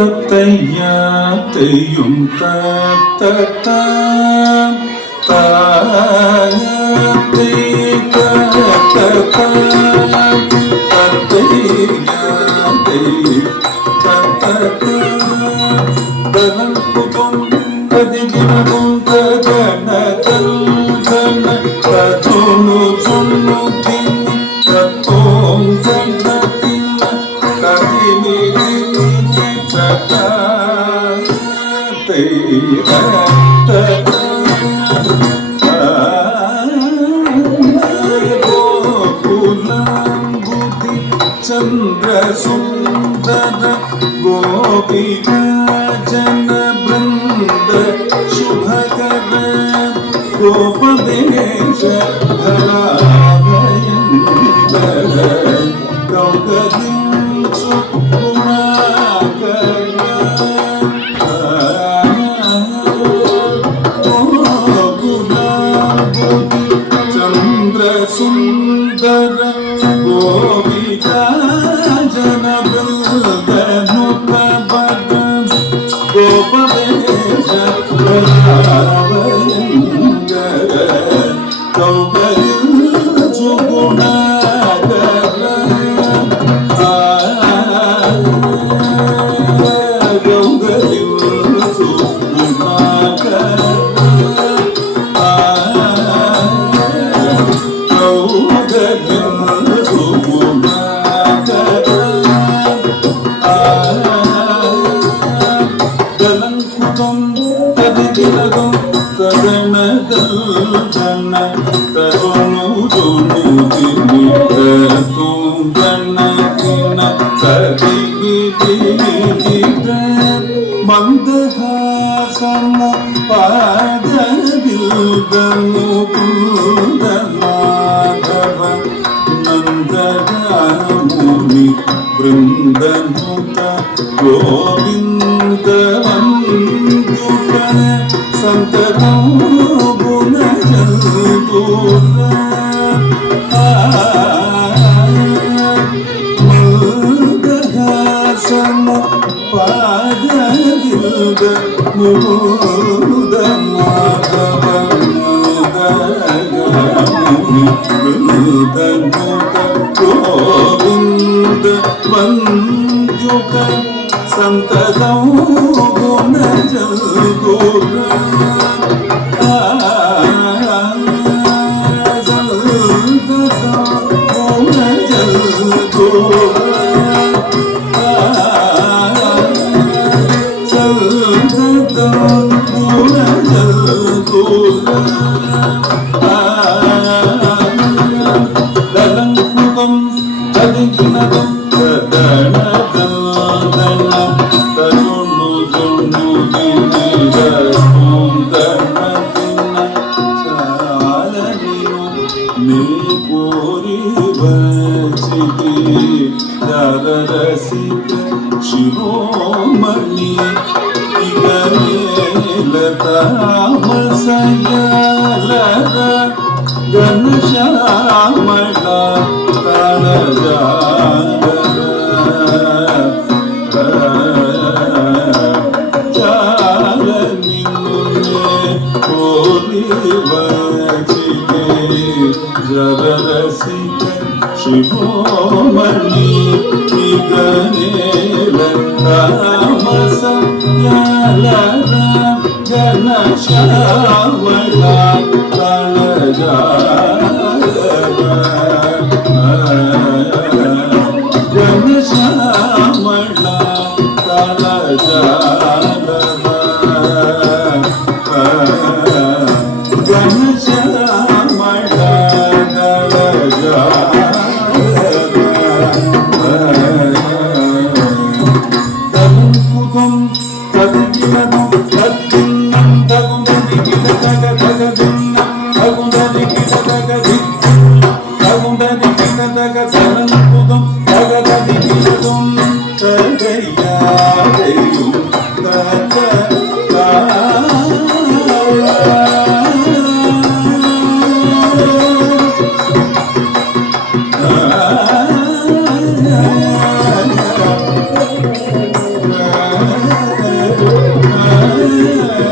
தத்தையா தையும் தத்தா தாயத்தை தத்தா தத்தையா தை தத்தா தனக்குதும் அதிகினதும் தகன தல்கன ததுனு சுன்னு தின்னி தத்தோம் சந்தத்தின்ன ததிமி ಚಂದ್ರ ಸುಂದರ ಗೋಪಿಕಾ ಜನ ಬೃಂದ ಶುಭಕರ ಗೋಪದೇಶ ಧರಾಭಯಂಕರ ಗೌಗದಿಂಚು ಸುಂದರ ಗೋಪಿಕಾ ಜನ ಬೃಂದನುತ ಬದ ಗೋಪದೇಶ ಭಯಂಕರ ಕೌಗರಿಂಚು ಗುಣಾಕರ ಗೌಗರಿಂಚು ಗುಣಾಕರ ಮಂದಹಾಸನ ಪಾದವಿಲ್ದನು ಕುಂದ ಮಾಧವ ನಂದಗಾಮುನಿ ಬೃಂದನುತ ಗೋವಿಂದ ವಂದುತ ಸಂತತೋ ಗುಣಜಲ್ದೂರ ಮಂದಹಾಸನ ಪಾದವಿಲ್ದ ಮುದ ಮಾಧವ ನಂದಗಾಮುನಿ ಬೃಂದನುತ ಗೋವಿಂದ ವಂದ್ಯುತ ಸಂತತೋ ಗುಣಜಲ್ದೂರ ಶಿರೋಮಣಿ ತಾಮಸಯಲದ ಘನಶ್ಯಾಮಳ ತಾಳಜಾಗರ ಜಾಲ ನಿನ್ನೆ ಕೋರಿ ವಚಿಗೆ ಜರರಸಿಕ ಶಿರೋಮಣಿ ತಾಮಸಯಲದ ಘನಶ್ಯಾಮಳ ತಾಳಜಾಗರ ಘನಶ್ಯಾಮಳ ತಾಳಜಾಗರ ಘನಶ್ಯಾಮಳ ತಾಳಜಾಗರ ಶ್ಯಾಮಳ